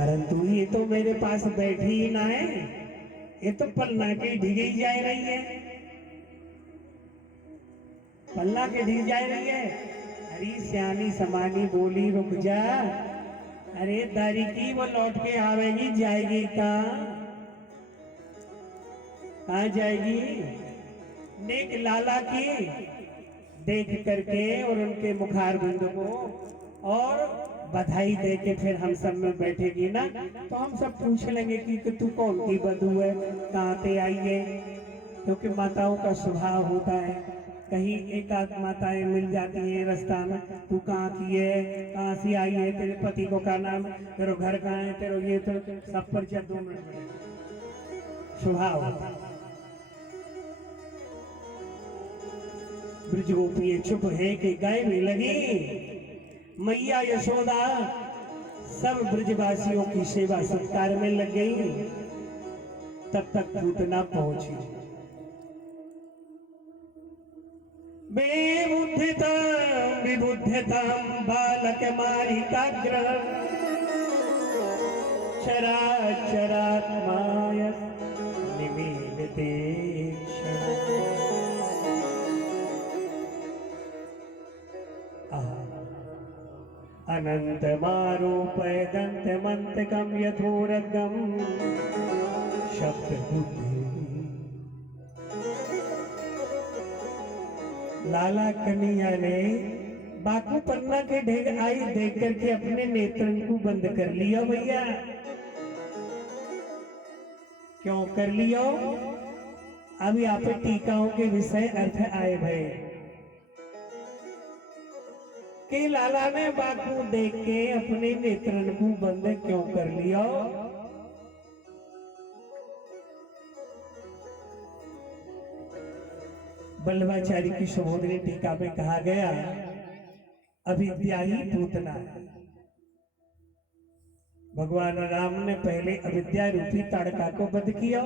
परंतु ये तो मेरे पास बैठी ही ना है, ये तो पलना के ढिगे ही जा रही है, पल्ला के ढिग जा रही है। अरे सियानी समानी बोली रुक जा, अरे दारी की वो लौट के आवेगी, जाएगी कहाँ जाएगी। नेक लाला की देख करके और उनके मुखार बिंदु को और बधाई दे के फिर हम सब में बैठेगी ना, तो हम सब पूछ लेंगे कि तू कौन की बधू है, कहाँ से आई है। क्योंकि माताओं का स्वभाव होता है, कहीं एक आध माताएं मिल जाती हैं रास्ता में, तू कहाँ की है, कहाँ से आई है, तेरे पति को क्या नाम, तेरे घर कहाँ है, तेरे ये तो सब पर 2 मिनट स्वभाव होता है। ब्रज गोपी चुप है कि गायने लगी। मैया यशोदा सब ब्रजवासियों की सेवा सत्कार में लग गई। तब तक पूतना पहुंची। बेबुद्धितां विबुद्धितां बालक मारिकाग्रह चराचरात्माय निमीलिते अनन्तमारोपयदन्तमन्तकं यथोरगं शब्दबुद्धि। लाला कन्हैया ने बाकू पन्ना के ढेग आई देख करके अपने नेत्रन को बंद कर लिया। भैया क्यों कर लिया? अब यहाँ पे टीकाओं के विषय अर्थ आए भय कि लाला ने बाकू देख के अपने नेत्रन को बंद क्यों कर लिया। बल्लभाचार्य की सुबोधनी टीका में कहा गया, अविद्या ही पूतना है। भगवान राम ने पहले अविद्या रूपी ताड़का को वध किया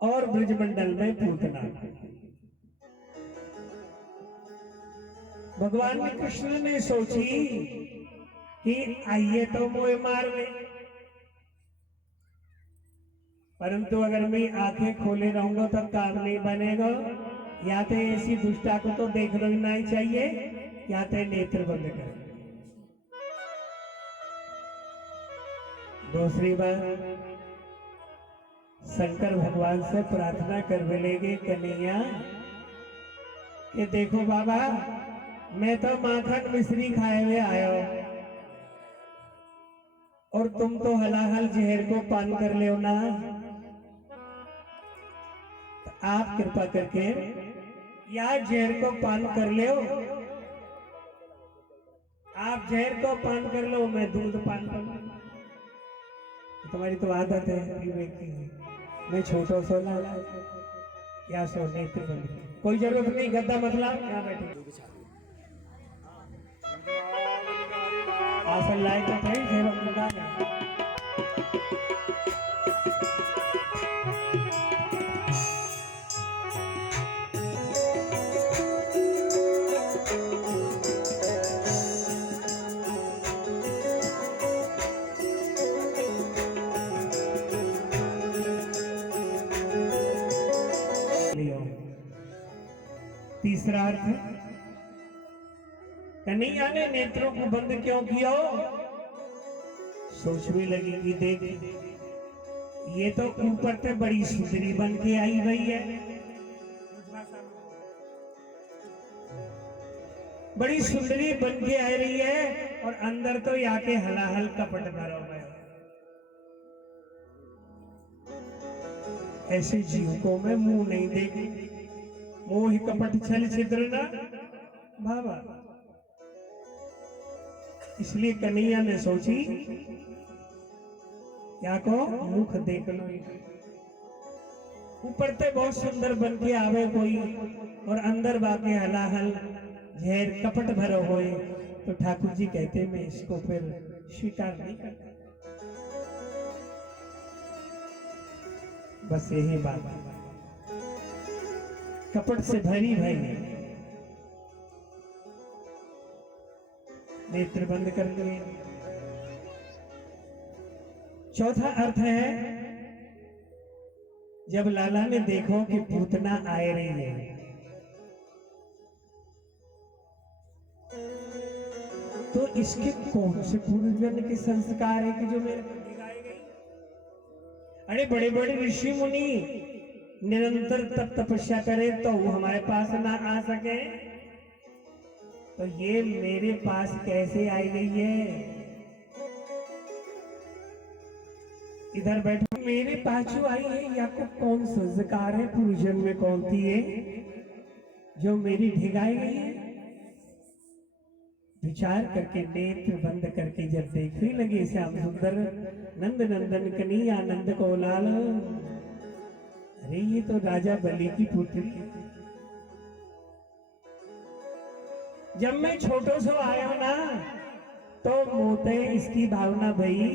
और ब्रजमंडल में पूतना। भगवान कृष्ण ने सोची कि आइए तो मोए मार में, परंतु अगर मैं आंखें खोले रहूंगा तो काम नहीं बनेगा। या तो ऐसी दुष्टा को तो देख लेना ही चाहिए, या तो नेत्र बंद कर। दूसरी बात, शंकर भगवान से प्रार्थना कर मिलेगी कन्हैया कि देखो बाबा, मैं तो माखन मिश्री खाए हुए आयो और तुम तो हलाहल जहर को पान कर ले ना। तो आप कृपा करके या जहर को पान कर ले, आप जहर को पान कर लो, मैं दूध पान कर लूं। तुम्हारी तो आदत है पीने की। मैं छोटा सोना या सोने की कोई जरूरत नहीं, गद्दा मतलब यहाँ बैठे आसन लायक है सेवक निकाल। तीसरा अर्थ, कन्हैया ने नेत्रों को बंद क्यों किया? सोच में लगी कि देख, ये तो ऊपर से बड़ी सुंदरी बन के आई हुई है, बड़ी सुंदरी बन के आ रही है, और अंदर तो याके हलाहल कपट भरा हुआ है। ऐसे जीव को मैं मुंह नहीं देगी। मोह कपट छल छिद्र ना भावा। इसलिए कन्हैया ने सोची, क्या को मुख देख लो। ऊपर से बहुत सुंदर बन के आवे कोई, और अंदर बाके हलाहल जहर कपट भरो होए, तो ठाकुर जी कहते मैं इसको फिर स्वीकार नहीं करता। बस यही बात है, कपट से भरी भई नेत्र बंद कर लिए। चौथा अर्थ है, जब लाला ने देखो कि पूतना आए रही है, तो इसके कौन से पूर्वजन्म के संस्कार है कि जो मेरे को दिखाए गई। अरे बड़े बड़े ऋषि मुनि निरंतर तप तपस्या करे तो वो हमारे पास ना आ सके, तो ये मेरे पास कैसे आई गई है। इधर बैठो, मेरे पाछू आई है, या को कौन संस्कार है पूर्वजन्म में कौन थी है जो मेरी ढिगाई गई है। विचार करके नेत्र बंद करके जब देखने लगे श्याम सुंदर नंद नंदन कन्हैया नंद को लाल, अरे ये तो राजा बलि की पुत्री है। जब मैं छोटो सो आया ना तो मोते इसकी भावना भई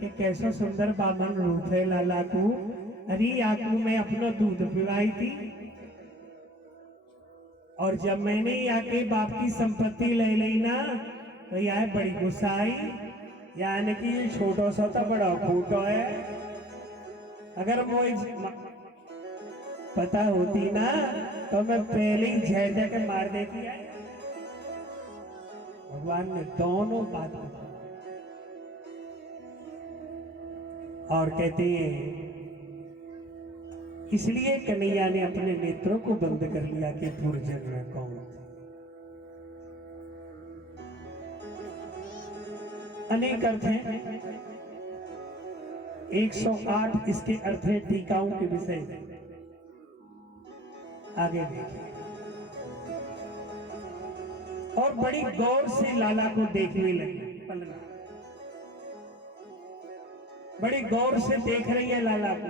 कि कैसा सुंदर बामन रूप है लाला को। अरे आकू में अपना दूध पिलाई थी, और जब मैंने आके बाप की संपत्ति ले ली ना तो यह बड़ी गुस्सा आई, यानी कि छोटो सा तो बड़ा खोटो है। अगर मुझे पता होती ना तो मैं पहले ही झेड़ दे के मार देती है। भगवान ने दोनों बात और कहते हैं, इसलिए कन्हैया ने अपने नेत्रों को बंद कर लिया कि पूर्वजन्म कौन थे। अनेक अर्थ हैं, 108 इसके अर्थ है टीकाओं के विषय में। आगे देखिए, और बड़ी गौर से लाला को देखने लगी। पलना बड़ी गौर से देख रही है लाला को।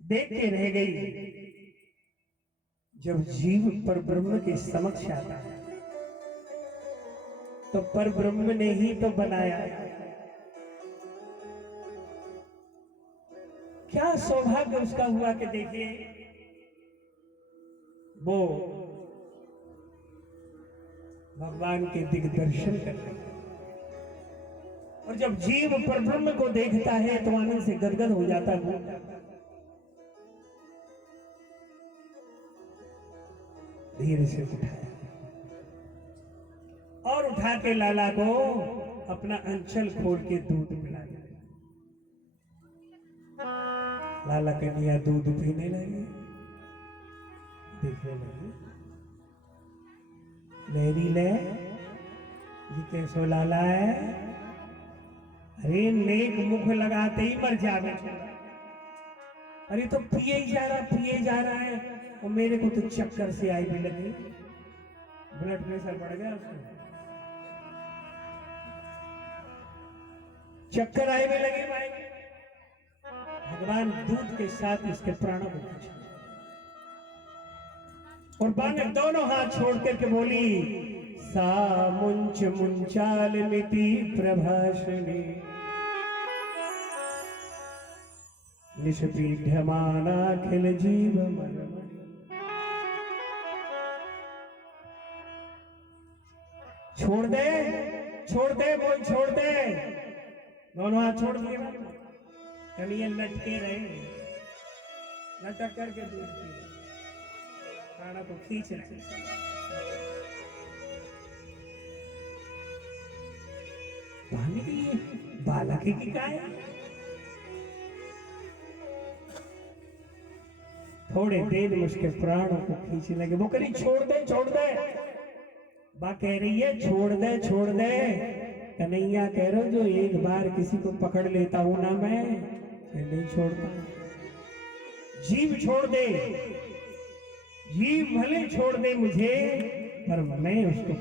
देख के रह गई। जब जीव पर ब्रह्म के समक्ष आता है तो पर ब्रह्म ने ही तो बनाया। क्या सौभाग्य उसका हुआ कि देखिए वो भगवान के दिग्दर्शन कर रहे हैं। और जब जीव पर ब्रह्म को देखता है तो आनंद से गदगद हो जाता है। धीरे से उठाया और उठा के लाला को अपना अंचल खोल के दूध पिलाया। लाला कन्हैया दूध पीने लगे, देखने लगे, लहरी ले ये कैसो लाला है। अरे नेक मुख लगाते ही मर जावे। अरे तो पिए ही जा रहा है। और मेरे को तो चक्कर से आई भी लगी, ब्लड प्रेशर बढ़ गया उसको, चक्कर आए भी लगे भाई। भगवान दूध के साथ इसके प्राणों को खींचा और बाने दोनों हाथ छोड़ करके बोली, सा मुंच मुंचाल नीति प्रभाषणी निष्पीठमाना खिल जीव मन। छोड़ दे बोल, छोड़ दे। दोनों हाथ छोड़ दिए। कन्हैया लटके रहे, लटक करके दूध पी खाना को खींच रहे। बालक की काय थोड़े देर में उसके प्राणों को खींचने लगे। वो करी छोड़ दे। बा कह रही है छोड़ दे। कन्हैया कह रहे हो जो एक बार किसी को पकड़ लेता हूं ना मैं फिर नहीं छोड़ता। जीव छोड़ दे, जीव भले छोड़ दे मुझे, पर मैं उसको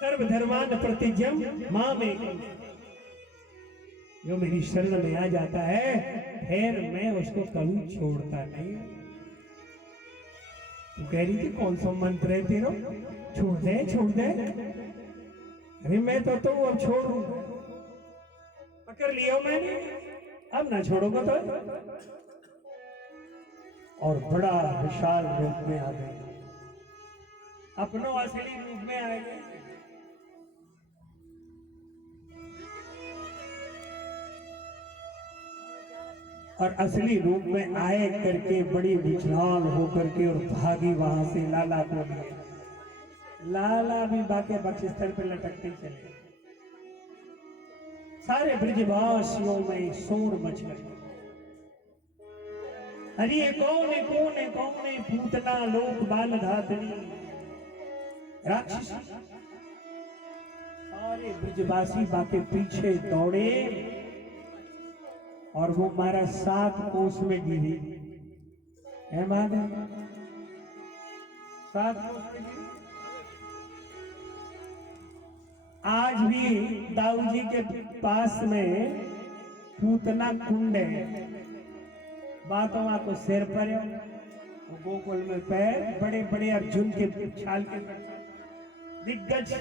सर्वधर्मान प्रतिजम मां में, जो मेरी शरण में आ जाता है फिर मैं उसको कभी छोड़ता नहीं। तू कह रही थी कौन सा मंत्र है तेरा, छोड़ दे। अरे मैं तो अब छोड़ू, पकड़ लिया मैंने, अब ना छोड़ोगा तो। और बड़ा विशाल रूप में आ गई। अपनों असली रूप में आएंगे। और असली रूप में आए करके बड़ी विकराल होकर के और भागी वहां से लाला को लिए। लाला भी बाके बक्षस्थल पे लटकते चले। सारे ब्रजवासियों में शोर मच गया। अरे ये कौन है, कौन है, कौन है? पूतना लोक बाल धातनी राक्षस। सारे ब्रजवासी बाके पीछे दौड़े और वो मारा 7 कोस में गिरी। है मान 7 कोस में गिरी। आज भी दाऊ जी के पास में पूतना कुंड है। बातों को सिर पर गोकुल में पैर, बड़े बड़े अर्जुन के छाल के दिग्गज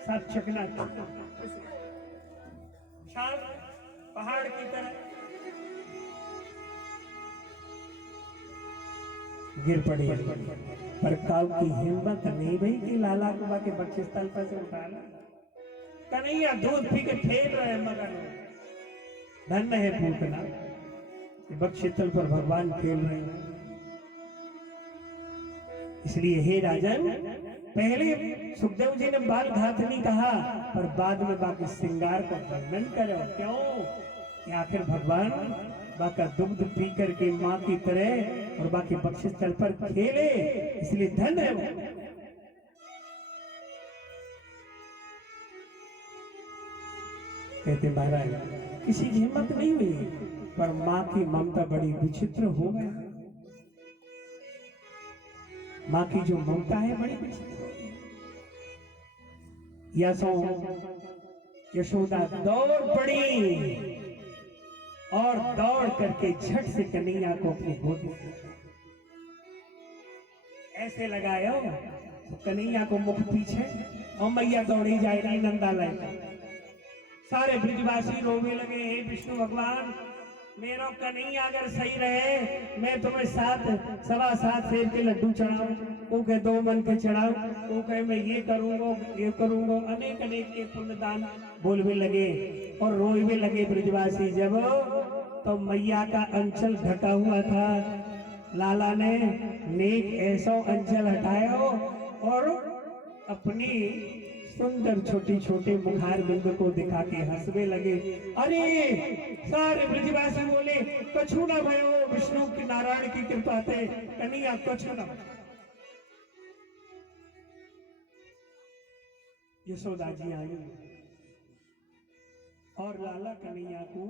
सब चकना छाल पहाड़ की तरह गिर पड़े। पर काऊ की हिम्मत नहीं भाई कि लाला को बाके बक्षस्थल पर से उठाना। कन्हैया दूध पी के खेल रहे हैं, मगर धन्य है पूतना, बक्षस्थल पर भगवान खेल रहे हैं। इसलिए हे राजन, पहले सुखदेव जी ने बाल घातनी कहा, पर बाद में बाकी श्रृंगार को वर्णन करो। क्यों? कि आखिर भगवान बाका दुग्ध पी करके माँ की तरह और बाकी बक्षस्थल पर खेले, इसलिए धन्य है वो। कहते महाराज किसी की हिम्मत नहीं हुई, पर माँ की ममता बड़ी विचित्र हो गई। माँ की जो ममता है बड़ी विचित्र हो गई। यशोदा दौड़ पड़ी और दौड़ करके झट से कन्हैया को अपनी गोद में ऐसे लगाया तो कन्हैया को मुख पीछे और मैया दौड़ी जा रही नंदा लाए। सारे ब्रजवासी रोने लगे, हे विष्णु भगवान, मेरा कन्हैया अगर सही रहे, मैं तुम्हें 7 सेब के लड्डू चढ़ाऊं, वो कहे 2 मन के चढ़ाऊं, वो कहे मैं ये करूंगा, अनेक अनेक के पुण्यदान बोलने लगे और रोए लगे ब्रजवासी। जब तो मैया का अंचल ढका हुआ था, लाला ने नेक ऐसा अंचल हटाया और अपनी सुंदर छोटी छोटे मुखार बिंद को दिखा के हंसने लगे। अरे सारे ब्रजवासी बोले, कछु ना भयो, विष्णु की नारायण की कृपा से कन्हैया कछु ना। यशोदा जी आई और लाला कन्हैया को